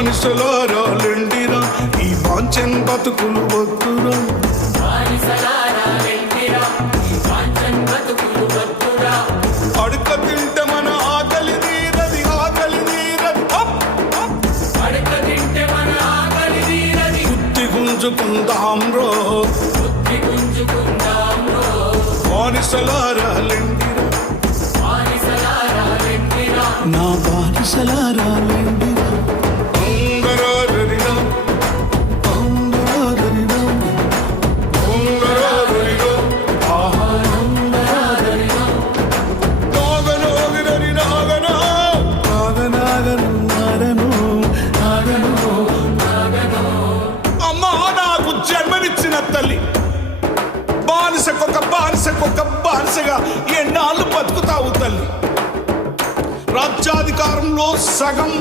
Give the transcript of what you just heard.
బానిసలారాలెండిరా ఈ వాంఛన్ బతుకులు వద్దురా. అడక తింటే మన ఆకలి తీరది, ఆకలి తీరది. బుద్ధి గుంజుకుందాం రో, బానిసలారాలెండిరా నా బానిసలారాలెండిరా. అమ్మా నాకు జన్మనిచ్చిన తల్లి, బానిసకొక బానిసగా ఎన్నాళ్ళు బతుకుతావు తల్లి. రాజ్యాధికారంలో సగం